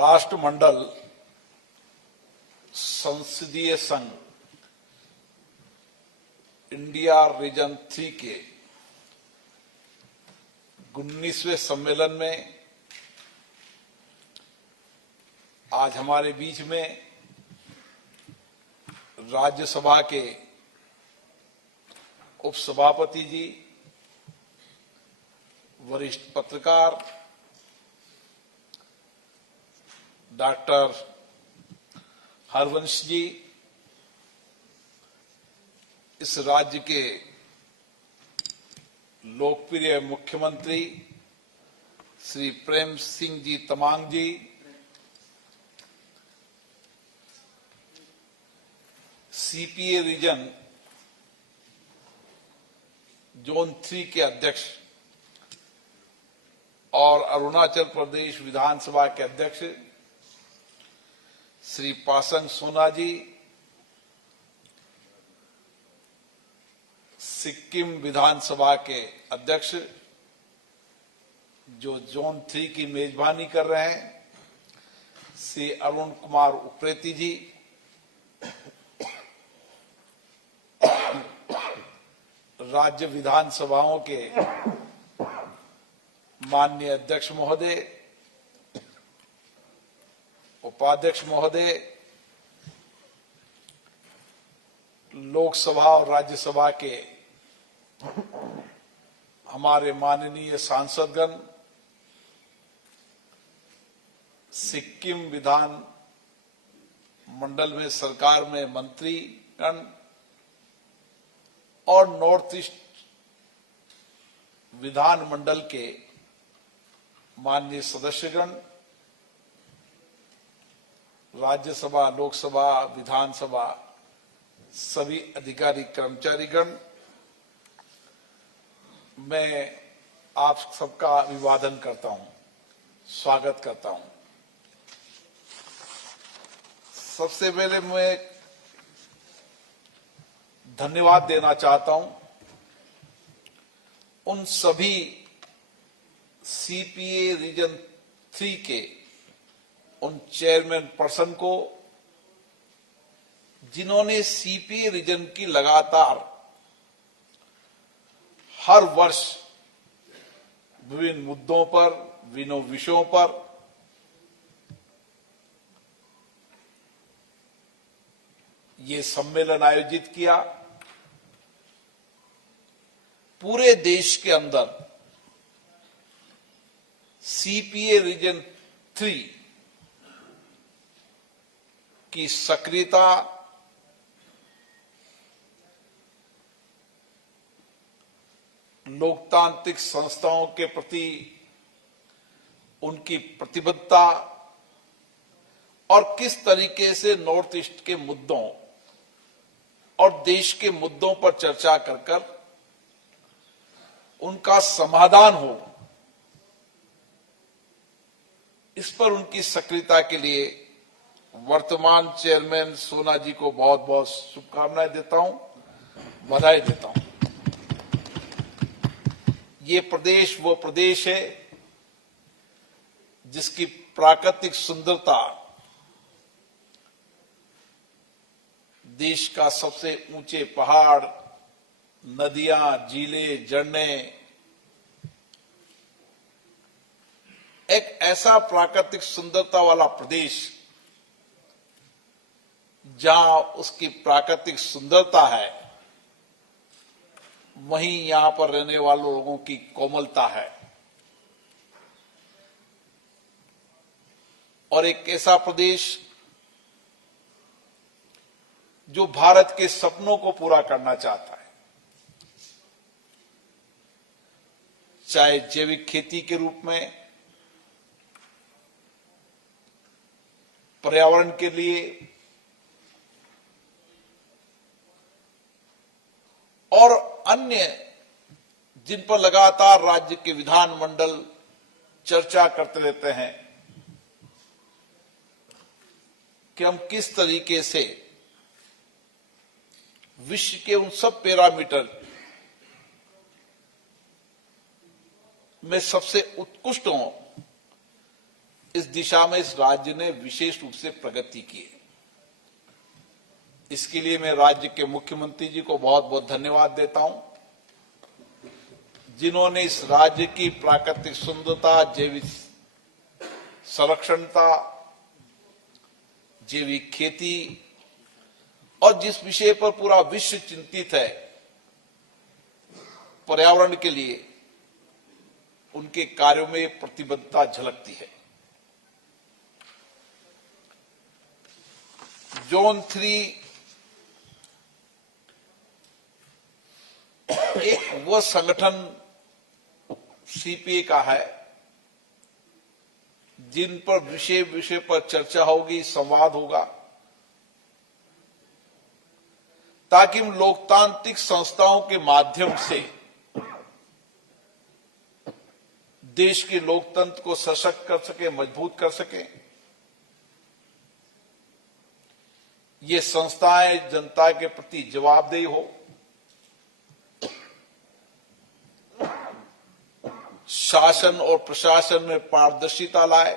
राष्ट्रमंडल संसदीय संघ इंडिया रीजन 3 के 19वें सम्मेलन में आज हमारे बीच में राज्यसभा के उपसभापति जी, वरिष्ठ पत्रकार डॉक्टर हरवंश जी, इस राज्य के लोकप्रिय मुख्यमंत्री श्री प्रेम सिंह जी तमांग जी, सीपीए रीजन जोन 3 के अध्यक्ष और अरुणाचल प्रदेश विधानसभा के अध्यक्ष श्री पासंग सोना जी, सिक्किम विधानसभा के अध्यक्ष जो जोन 3 की मेजबानी कर रहे हैं श्री अरुण कुमार उप्रेती जी, राज्य विधानसभाओं के माननीय अध्यक्ष महोदय, उपाध्यक्ष महोदय, लोकसभा और राज्यसभा के हमारे माननीय सांसदगण, सिक्किम विधान मंडल में सरकार में मंत्रीगण और नॉर्थ ईस्ट विधान मंडल के माननीय सदस्यगण, राज्यसभा, लोकसभा, विधानसभा, सभी अधिकारी कर्मचारीगण, मैं आप सबका अभिवादन करता हूं, स्वागत करता हूं। सबसे पहले मैं धन्यवाद देना चाहता हूं उन सभी सीपीए रीजन 3 के उन चेयरमैन पर्सन को जिन्होंने सीपीए रीजन की लगातार हर वर्ष विभिन्न मुद्दों पर, विभिन्न विषयों पर ये सम्मेलन आयोजित किया। पूरे देश के अंदर सीपीए रीजन 3 की सक्रियता लोकतांत्रिक संस्थाओं के प्रति उनकी प्रतिबद्धता और किस तरीके से नॉर्थ ईस्ट के मुद्दों और देश के मुद्दों पर चर्चा कर उनका समाधान हो, इस पर उनकी सक्रियता के लिए वर्तमान चेयरमैन सोना जी को बहुत बहुत शुभकामनाएं देता हूं, बधाई देता हूं। ये प्रदेश वो प्रदेश है जिसकी प्राकृतिक सुंदरता देश का सबसे ऊंचे पहाड़, नदियां, झीलें, झरने, एक ऐसा प्राकृतिक सुंदरता वाला प्रदेश जहां उसकी प्राकृतिक सुंदरता है, वहीं यहां पर रहने वाले लोगों की कोमलता है और एक ऐसा प्रदेश जो भारत के सपनों को पूरा करना चाहता है, चाहे जैविक खेती के रूप में, पर्यावरण के लिए और अन्य जिन पर लगातार राज्य के विधानमंडल चर्चा करते रहते हैं कि हम किस तरीके से विश्व के उन सब पैरामीटर में सबसे उत्कृष्ट हों इस दिशा में इस राज्य ने विशेष रूप से प्रगति की है। इसके लिए मैं राज्य के मुख्यमंत्री जी को बहुत बहुत धन्यवाद देता हूं, जिन्होंने इस राज्य की प्राकृतिक सुंदरता, जैविक संरक्षणता, जैविक खेती और जिस विषय पर पूरा विश्व चिंतित है, पर्यावरण के लिए, उनके कार्यों में प्रतिबद्धता झलकती है। जोन 3 एक वह संगठन सीपीए का है जिन पर विषय पर चर्चा होगी, संवाद होगा, ताकि हम लोकतांत्रिक संस्थाओं के माध्यम से देश के लोकतंत्र को सशक्त कर सके, मजबूत कर सके। ये संस्थाएं जनता के प्रति जवाबदेही हो, शासन और प्रशासन में पारदर्शिता लाए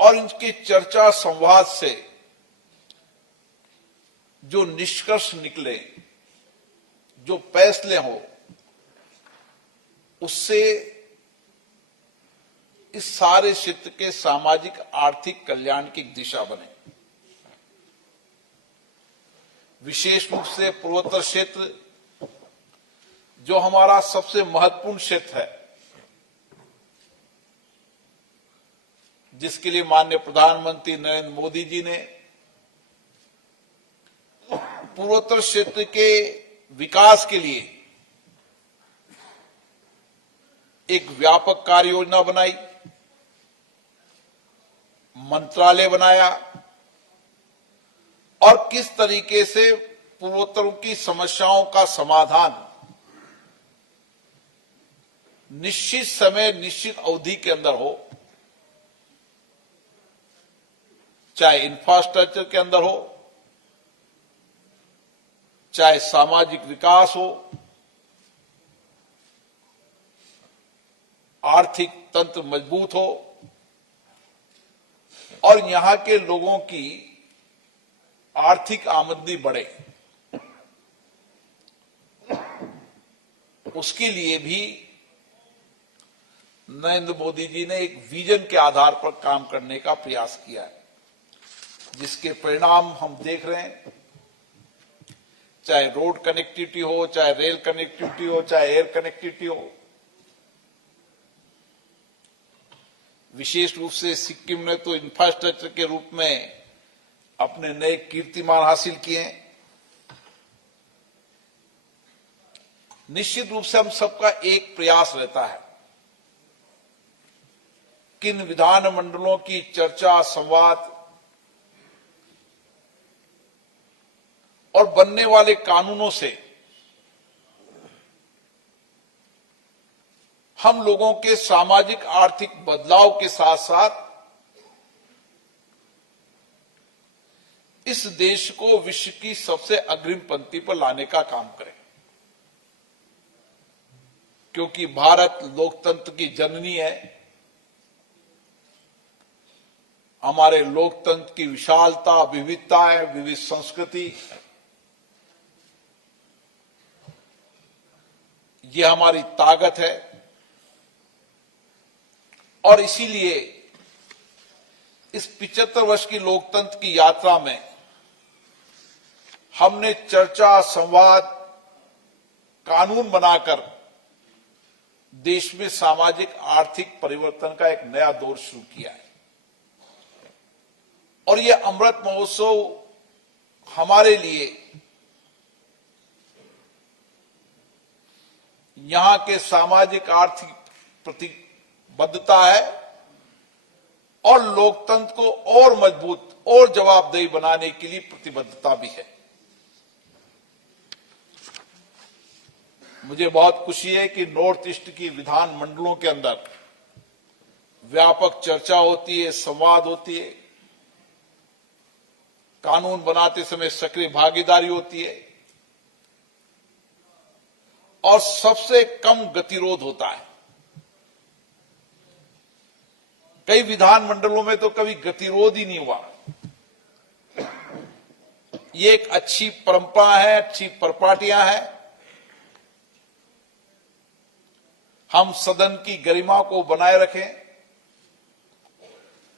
और इनके चर्चा संवाद से जो निष्कर्ष निकले, जो फैसले हो, उससे इस सारे क्षेत्र के सामाजिक आर्थिक कल्याण की दिशा बने। विशेष रूप से पूर्वोत्तर क्षेत्र जो हमारा सबसे महत्वपूर्ण क्षेत्र है, जिसके लिए माननीय प्रधानमंत्री नरेंद्र मोदी जी ने पूर्वोत्तर क्षेत्र के विकास के लिए एक व्यापक कार्य योजना बनाई, मंत्रालय बनाया और किस तरीके से पूर्वोत्तरों की समस्याओं का समाधान निश्चित समय, निश्चित अवधि के अंदर हो, चाहे इंफ्रास्ट्रक्चर के अंदर हो, चाहे सामाजिक विकास हो, आर्थिक तंत्र मजबूत हो और यहां के लोगों की आर्थिक आमदनी बढ़े, उसके लिए भी नरेंद्र मोदी जी ने एक विजन के आधार पर काम करने का प्रयास किया है, जिसके परिणाम हम देख रहे हैं। चाहे रोड कनेक्टिविटी हो, चाहे रेल कनेक्टिविटी हो, चाहे एयर कनेक्टिविटी हो। विशेष रूप से सिक्किम ने तो इंफ्रास्ट्रक्चर के रूप में अपने नए कीर्तिमान हासिल किए हैं। निश्चित रूप से हम सबका एक प्रयास रहता है कि इन विधानमंडलों की चर्चा, संवाद और बनने वाले कानूनों से हम लोगों के सामाजिक आर्थिक बदलाव के साथ साथ इस देश को विश्व की सबसे अग्रिम पंक्ति पर लाने का काम करें, क्योंकि भारत लोकतंत्र की जननी है। हमारे लोकतंत्र की विशालता, विविधता है, विविध संस्कृति, ये हमारी ताकत है। और इसीलिए इस 75 वर्ष की लोकतंत्र की यात्रा में हमने चर्चा, संवाद, कानून बनाकर देश में सामाजिक आर्थिक परिवर्तन का एक नया दौर शुरू किया है। और ये अमृत महोत्सव हमारे लिए यहां के सामाजिक आर्थिक प्रतिबद्धता है और लोकतंत्र को और मजबूत और जवाबदेही बनाने के लिए प्रतिबद्धता भी है। मुझे बहुत खुशी है कि नॉर्थ ईस्ट की विधानमंडलों के अंदर व्यापक चर्चा होती है, संवाद होती है, कानून बनाते समय सक्रिय भागीदारी होती है और सबसे कम गतिरोध होता है। कई विधानमंडलों में तो कभी गतिरोध ही नहीं हुआ। ये एक अच्छी परंपरा है, अच्छी परिपाटियां हैं। हम सदन की गरिमा को बनाए रखें,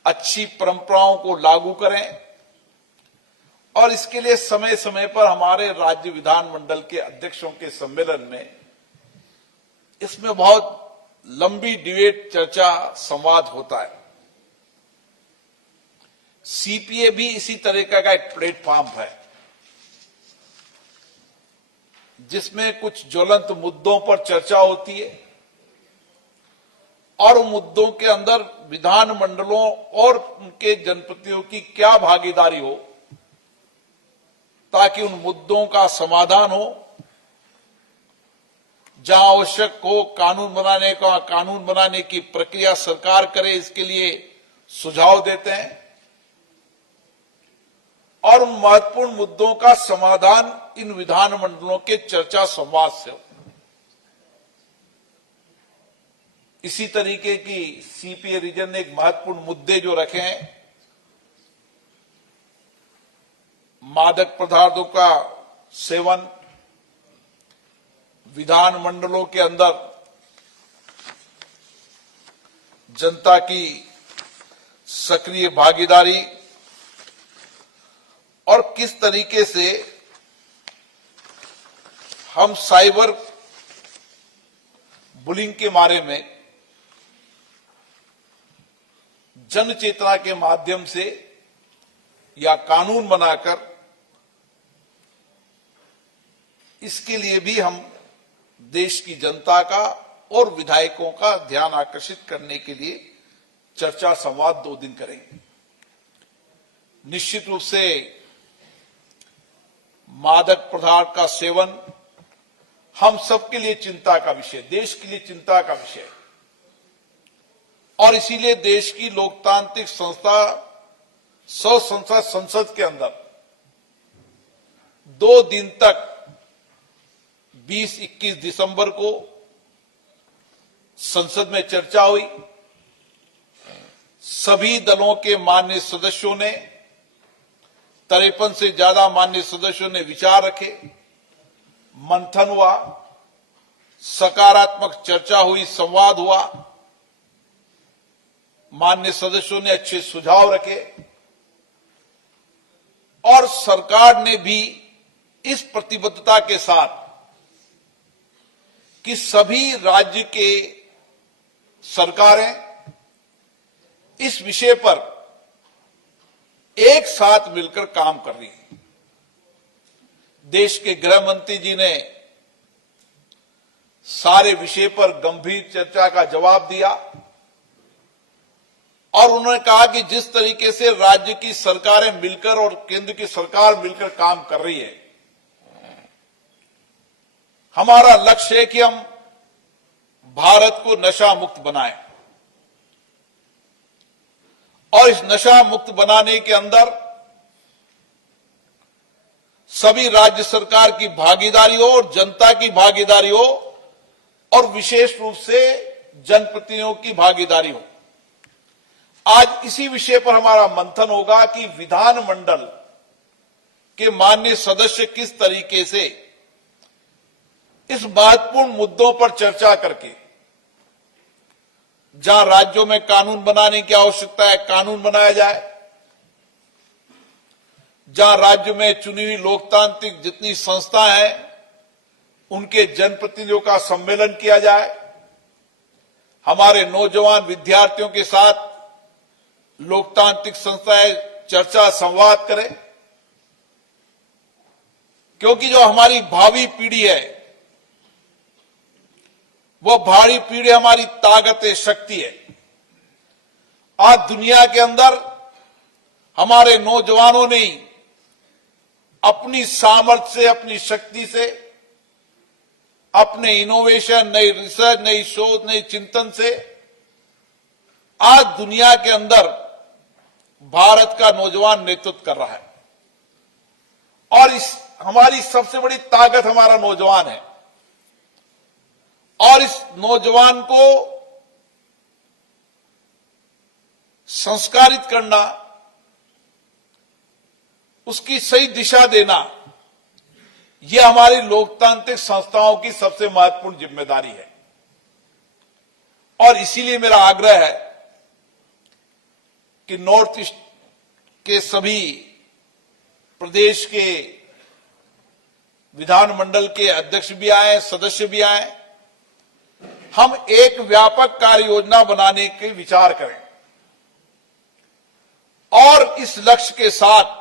अच्छी परंपराओं को लागू करें और इसके लिए समय समय पर हमारे राज्य विधानमंडल के अध्यक्षों के सम्मेलन में इसमें बहुत लंबी डिबेट, चर्चा, संवाद होता है। सीपीए भी इसी तरीके का एक प्लेटफॉर्म है जिसमें कुछ ज्वलंत मुद्दों पर चर्चा होती है और उन मुद्दों के अंदर विधानमंडलों और उनके जनप्रतिनिधियों की क्या भागीदारी हो ताकि उन मुद्दों का समाधान हो। जहां आवश्यक हो कानून बनाने की प्रक्रिया सरकार करे, इसके लिए सुझाव देते हैं और उन महत्वपूर्ण मुद्दों का समाधान इन विधानमंडलों के चर्चा संवाद से हो। इसी तरीके की सीपीए रीजन ने एक महत्वपूर्ण मुद्दे जो रखे हैं, मादक पदार्थों का सेवन, विधानमंडलों के अंदर जनता की सक्रिय भागीदारी और किस तरीके से हम साइबर बुलिंग के बारे में जन चेतना के माध्यम से या कानून बनाकर इसके लिए भी हम देश की जनता का और विधायकों का ध्यान आकर्षित करने के लिए चर्चा संवाद 2 दिन करेंगे। निश्चित रूप से मादक पदार्थ का सेवन हम सबके लिए चिंता का विषय, देश के लिए चिंता का विषय और इसीलिए देश की लोकतांत्रिक संसद के अंदर 2 दिन तक 20-21 दिसंबर को संसद में चर्चा हुई। सभी दलों के माननीय सदस्यों ने 53 से ज्यादा माननीय सदस्यों ने विचार रखे, मंथन हुआ, सकारात्मक चर्चा हुई, संवाद हुआ। माननीय सदस्यों ने अच्छे सुझाव रखे और सरकार ने भी इस प्रतिबद्धता के साथ कि सभी राज्य के सरकारें इस विषय पर एक साथ मिलकर काम कर रही हैं। देश के गृह मंत्री जी ने सारे विषय पर गंभीर चर्चा का जवाब दिया और उन्होंने कहा कि जिस तरीके से राज्य की सरकारें मिलकर और केंद्र की सरकार मिलकर काम कर रही है, हमारा लक्ष्य है कि हम भारत को नशा मुक्त बनाएं और इस नशा मुक्त बनाने के अंदर सभी राज्य सरकार की भागीदारी हो और जनता की भागीदारी हो और विशेष रूप से जनप्रतिनिधियों की भागीदारी हो। आज इसी विषय पर हमारा मंथन होगा कि विधानमंडल के माननीय सदस्य किस तरीके से इस महत्वपूर्ण मुद्दों पर चर्चा करके जहां राज्यों में कानून बनाने की आवश्यकता है, कानून बनाया जाए। जहां राज्य में चुनी हुई लोकतांत्रिक जितनी संस्थाएं हैं, उनके जनप्रतिनिधियों का सम्मेलन किया जाए। हमारे नौजवान विद्यार्थियों के साथ लोकतांत्रिक संस्थाएं चर्चा संवाद करें, क्योंकि जो हमारी भावी पीढ़ी है, वो भावी पीढ़ी हमारी ताकत है, शक्ति है। आज दुनिया के अंदर हमारे नौजवानों ने अपनी सामर्थ्य से, अपनी शक्ति से, अपने इनोवेशन, नई रिसर्च, नई शोध, नई चिंतन से आज दुनिया के अंदर भारत का नौजवान नेतृत्व कर रहा है और इस हमारी सबसे बड़ी ताकत हमारा नौजवान है और इस नौजवान को संस्कारित करना, उसकी सही दिशा देना, यह हमारी लोकतांत्रिक संस्थाओं की सबसे महत्वपूर्ण जिम्मेदारी है। और इसीलिए मेरा आग्रह है कि नॉर्थ ईस्ट के सभी प्रदेश के विधानमंडल के अध्यक्ष भी आए, सदस्य भी आए, हम एक व्यापक कार्य योजना बनाने के विचार करें और इस लक्ष्य के साथ,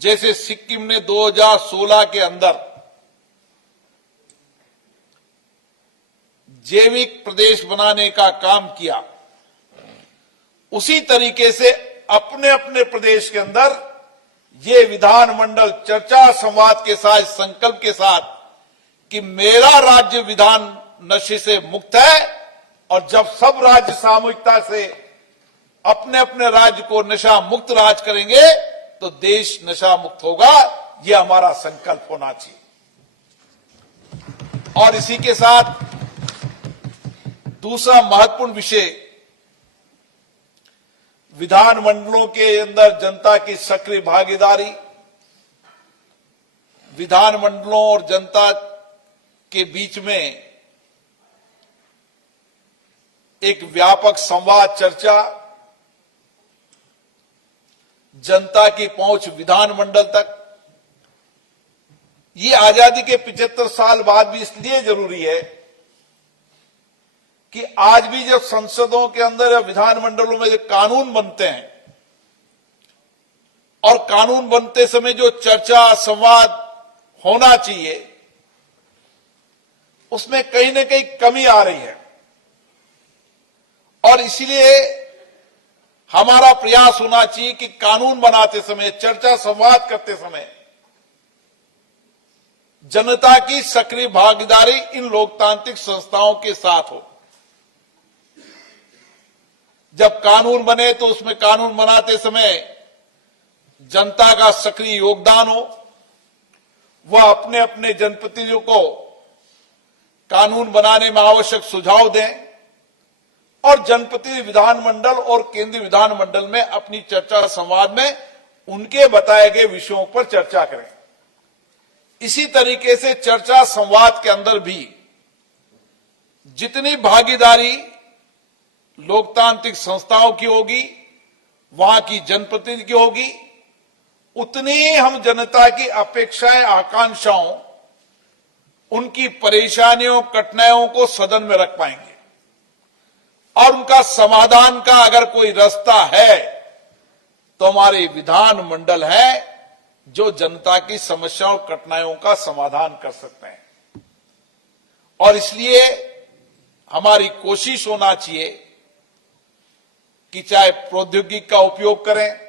जैसे सिक्किम ने 2016 के अंदर जैविक प्रदेश बनाने का काम किया, उसी तरीके से अपने अपने प्रदेश के अंदर ये विधानमंडल चर्चा संवाद के साथ, संकल्प के साथ कि मेरा राज्य विधान नशे से मुक्त है, और जब सब राज्य सामूहिकता से अपने अपने राज्य को नशा मुक्त राज करेंगे तो देश नशा मुक्त होगा। यह हमारा संकल्प होना चाहिए। और इसी के साथ दूसरा महत्वपूर्ण विषय, विधानमंडलों के अंदर जनता की सक्रिय भागीदारी, विधानमंडलों और जनता के बीच में एक व्यापक संवाद, चर्चा, जनता की पहुंच विधानमंडल तक। ये आजादी के 75 साल बाद भी इसलिए जरूरी है कि आज भी जब संसदों के अंदर या विधानमंडलों में जो कानून बनते हैं, और कानून बनते समय जो चर्चा संवाद होना चाहिए, उसमें कहीं न कहीं कमी आ रही है। और इसलिए हमारा प्रयास होना चाहिए कि कानून बनाते समय, चर्चा संवाद करते समय जनता की सक्रिय भागीदारी इन लोकतांत्रिक संस्थाओं के साथ हो। जब कानून बने तो उसमें कानून बनाते समय जनता का सक्रिय योगदान हो, वह अपने अपने जनप्रतिनिधियों को कानून बनाने में आवश्यक सुझाव दें, और जनप्रतिनिधि विधानमंडल और केंद्रीय विधानमंडल में अपनी चर्चा संवाद में उनके बताए गए विषयों पर चर्चा करें। इसी तरीके से चर्चा संवाद के अंदर भी जितनी भागीदारी लोकतांत्रिक संस्थाओं की होगी, वहां की जनप्रतिनिधि की होगी, उतनी ही हम जनता की अपेक्षाएं, आकांक्षाओं, उनकी परेशानियों, कठिनाइयों को सदन में रख पाएंगे। और उनका समाधान का अगर कोई रास्ता है तो हमारे विधानमंडल है जो जनता की समस्याओं, कठिनाइयों का समाधान कर सकते हैं। और इसलिए हमारी कोशिश होना चाहिए कि चाहे प्रौद्योगिकी का उपयोग करें,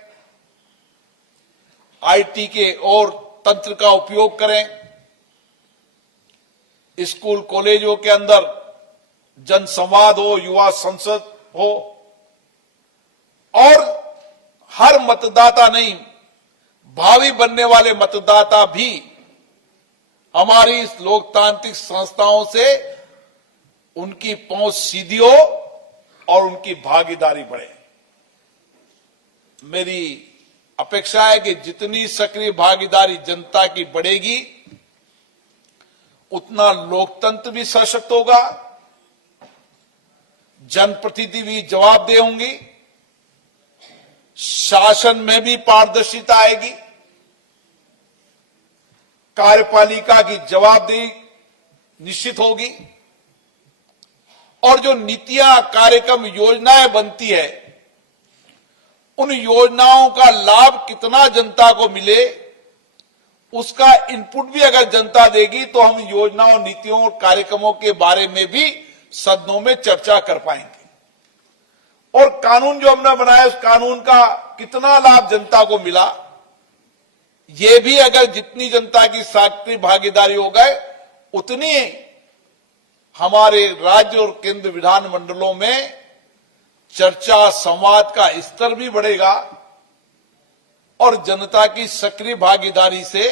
आईटी के और तंत्र का उपयोग करें, स्कूल कॉलेजों के अंदर जनसंवाद हो, युवा संसद हो, और हर मतदाता नहीं, भावी बनने वाले मतदाता भी हमारी इस लोकतांत्रिक संस्थाओं से उनकी पहुंच सीधी हो और उनकी भागीदारी बढ़े। मेरी अपेक्षा है कि जितनी सक्रिय भागीदारी जनता की बढ़ेगी, उतना लोकतंत्र भी सशक्त होगा, जनप्रतिनिधि भी जवाबदेह होंगी, शासन में भी पारदर्शिता आएगी, कार्यपालिका की जवाबदेही निश्चित होगी, और जो नीतियां, कार्यक्रम, योजनाएं बनती है, उन योजनाओं का लाभ कितना जनता को मिले, उसका इनपुट भी अगर जनता देगी तो हम योजनाओं, नीतियों और कार्यक्रमों के बारे में भी सदनों में चर्चा कर पाएंगे। और कानून जो हमने बनाया, उस कानून का कितना लाभ जनता को मिला, ये भी अगर जितनी जनता की सक्रिय भागीदारी हो गए, उतनी हमारे राज्य और केंद्र विधानमंडलों में चर्चा संवाद का स्तर भी बढ़ेगा, और जनता की सक्रिय भागीदारी से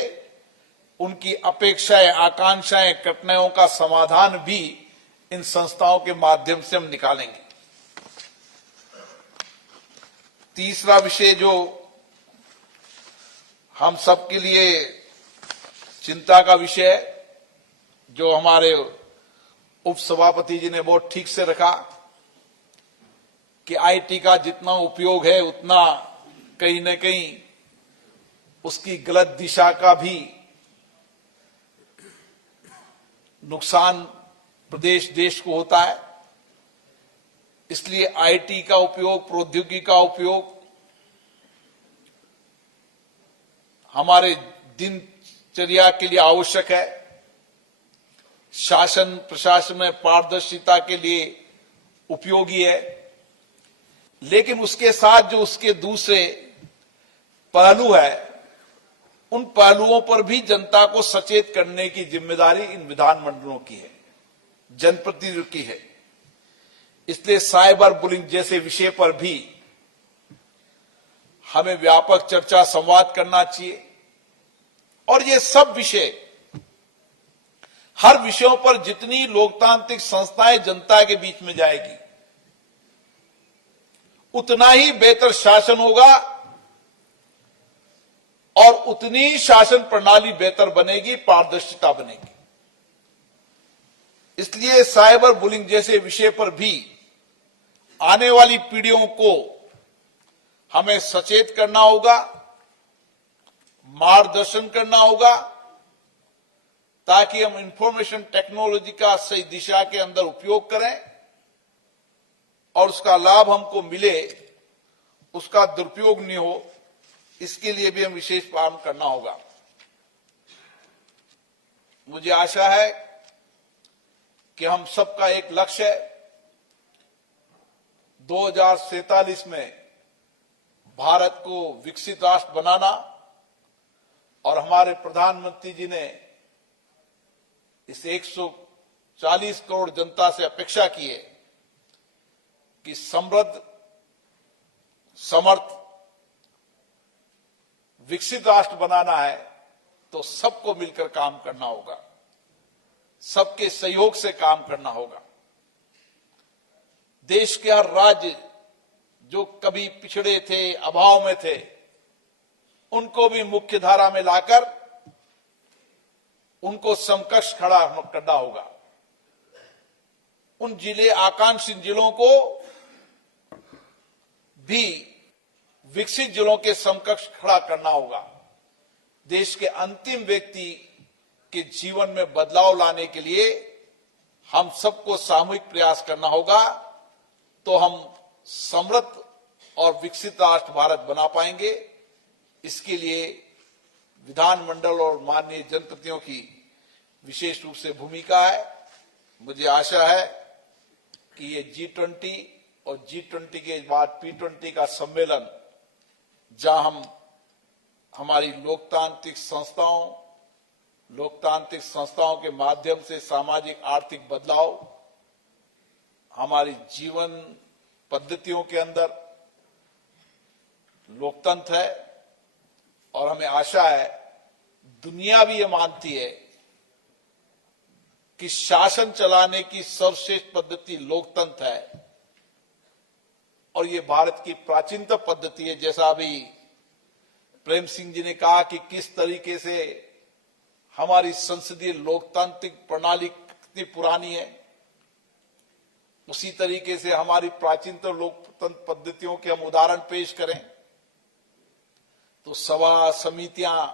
उनकी अपेक्षाएं, आकांक्षाएं, कठिनाइयों का समाधान भी इन संस्थाओं के माध्यम से हम निकालेंगे। तीसरा विषय जो हम सबके लिए चिंता का विषय है, जो हमारे उपसभापति जी ने बहुत ठीक से रखा कि आईटी का जितना उपयोग है उतना कहीं न कहीं उसकी गलत दिशा का भी नुकसान प्रदेश देश को होता है। इसलिए आईटी का उपयोग, प्रौद्योगिकी का उपयोग हमारे दिनचर्या के लिए आवश्यक है। शासन प्रशासन में पारदर्शिता के लिए उपयोगी है, लेकिन उसके साथ जो उसके दूसरे पहलू है, उन पहलुओं पर भी जनता को सचेत करने की जिम्मेदारी इन विधानमंडलों की है, जनप्रतिनिधियों की है। इसलिए साइबर बुलिंग जैसे विषय पर भी हमें व्यापक चर्चा संवाद करना चाहिए। और ये सब विषय, हर विषयों पर जितनी लोकतांत्रिक संस्थाएं जनता के बीच में जाएगी, उतना ही बेहतर शासन होगा और उतनी ही शासन प्रणाली बेहतर बनेगी, पारदर्शिता बनेगी। इसलिए साइबर बुलिंग जैसे विषय पर भी आने वाली पीढ़ियों को हमें सचेत करना होगा, मार्गदर्शन करना होगा, ताकि हम इंफॉर्मेशन टेक्नोलॉजी का सही दिशा के अंदर उपयोग करें और उसका लाभ हमको मिले, उसका दुरुपयोग नहीं हो। इसके लिए भी हम विशेष काम करना होगा। मुझे आशा है कि हम सबका एक लक्ष्य है, 2047 में भारत को विकसित राष्ट्र बनाना। और हमारे प्रधानमंत्री जी ने इस 140 करोड़ जनता से अपेक्षा की है कि समृद्ध, समर्थ, विकसित राष्ट्र बनाना है तो सबको मिलकर काम करना होगा, सबके सहयोग से काम करना होगा। देश के हर राज्य जो कभी पिछड़े थे, अभाव में थे, उनको भी मुख्य धारा में लाकर उनको समकक्ष खड़ा करना होगा। उन जिले, आकांक्षी जिलों को भी विकसित जिलों के समकक्ष खड़ा करना होगा। देश के अंतिम व्यक्ति के जीवन में बदलाव लाने के लिए हम सबको सामूहिक प्रयास करना होगा, तो हम समृद्ध और विकसित राष्ट्र भारत बना पाएंगे। इसके लिए विधानमंडल और माननीय जनप्रतिनिधियों की विशेष रूप से भूमिका है। मुझे आशा है कि ये G20 और G20 के बाद P20 का सम्मेलन, जहां हम हमारी लोकतांत्रिक संस्थाओं के माध्यम से सामाजिक आर्थिक बदलाव, हमारी जीवन पद्धतियों के अंदर लोकतंत्र है। और हमें आशा है, दुनिया भी ये मानती है कि शासन चलाने की सर्वश्रेष्ठ पद्धति लोकतंत्र है और ये भारत की प्राचीनतम पद्धति है। जैसा अभी प्रेम सिंह जी ने कहा कि किस तरीके से हमारी संसदीय लोकतांत्रिक प्रणाली कितनी पुरानी है, उसी तरीके से हमारी प्राचीनतम लोकतंत्र पद्धतियों के हम उदाहरण पेश करें तो सभा, समितियां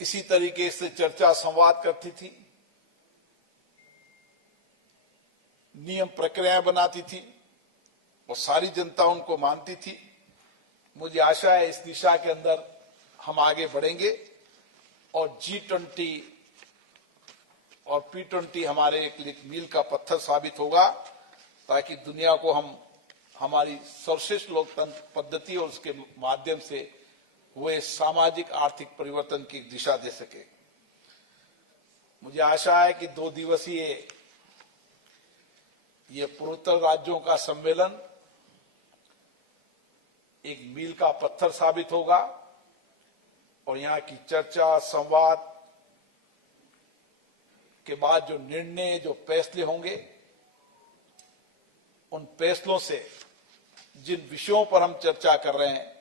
इसी तरीके से चर्चा संवाद करती थी, नियम प्रक्रियाएं बनाती थी और सारी जनता उनको मानती थी। मुझे आशा है इस दिशा के अंदर हम आगे बढ़ेंगे और G20 और P20 हमारे एक मील का पत्थर साबित होगा, ताकि दुनिया को हम हमारी सर्वश्रेष्ठ लोकतंत्र पद्धति और उसके माध्यम से हुए सामाजिक आर्थिक परिवर्तन की दिशा दे सके। मुझे आशा है कि 2 दिवसीय ये पूर्वोत्तर राज्यों का सम्मेलन एक मील का पत्थर साबित होगा और यहाँ की चर्चा, संवाद के बाद जो निर्णय, जो फैसले होंगे, उन फैसलों से जिन विषयों पर हम चर्चा कर रहे हैं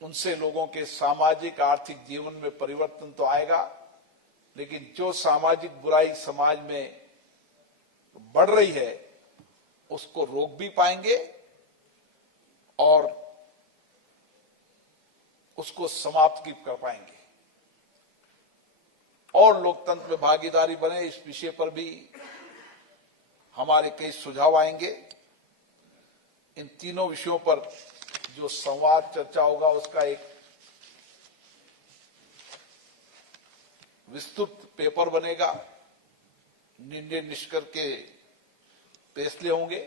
उनसे लोगों के सामाजिक आर्थिक जीवन में परिवर्तन तो आएगा, लेकिन जो सामाजिक बुराई समाज में बढ़ रही है उसको रोक भी पाएंगे और उसको समाप्त भी कर पाएंगे। और लोकतंत्र में भागीदारी बने, इस विषय पर भी हमारे कई सुझाव आएंगे। इन तीनों विषयों पर जो संवाद चर्चा होगा उसका एक विस्तृत पेपर बनेगा, निर्णय निष्कर्ष के फैसले होंगे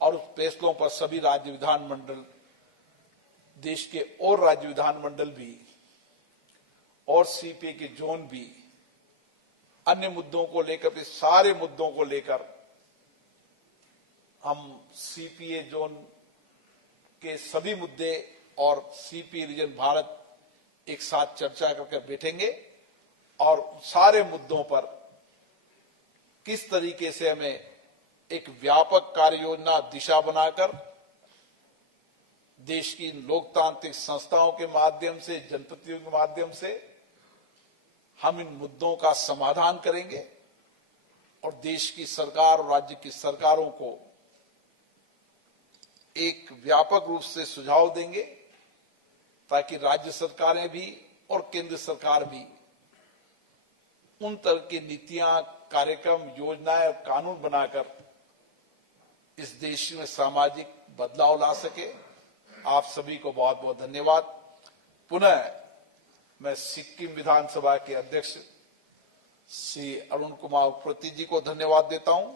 और उस फैसलों पर सभी राज्य विधानमंडल, देश के और राज्य विधानमंडल भी और सीपीए के जोन भी अन्य मुद्दों को लेकर, इस सारे मुद्दों को लेकर हम सीपीए जोन के सभी मुद्दे और सीपीए रीजन भारत एक साथ चर्चा करके बैठेंगे और सारे मुद्दों पर किस तरीके से हमें एक व्यापक कार्य योजना दिशा बनाकर देश की लोकतांत्रिक संस्थाओं के माध्यम से, जनप्रतिनिधियों के माध्यम से हम इन मुद्दों का समाधान करेंगे और देश की सरकार और राज्य की सरकारों को एक व्यापक रूप से सुझाव देंगे ताकि राज्य सरकारें भी और केंद्र सरकार भी उन तरह की नीतियां, कार्यक्रम, योजनाएं और कानून बनाकर इस देश में सामाजिक बदलाव ला सके। आप सभी को बहुत बहुत धन्यवाद। पुनः मैं सिक्किम विधानसभा के अध्यक्ष श्री अरुण कुमार उप्रेती जी को धन्यवाद देता हूं,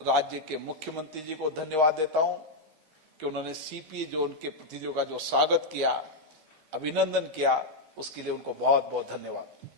राज्य के मुख्यमंत्री जी को धन्यवाद देता हूं कि उन्होंने सीपीए जोन के प्रतिनिधियों का जो स्वागत किया, अभिनंदन किया, उसके लिए उनको बहुत बहुत धन्यवाद।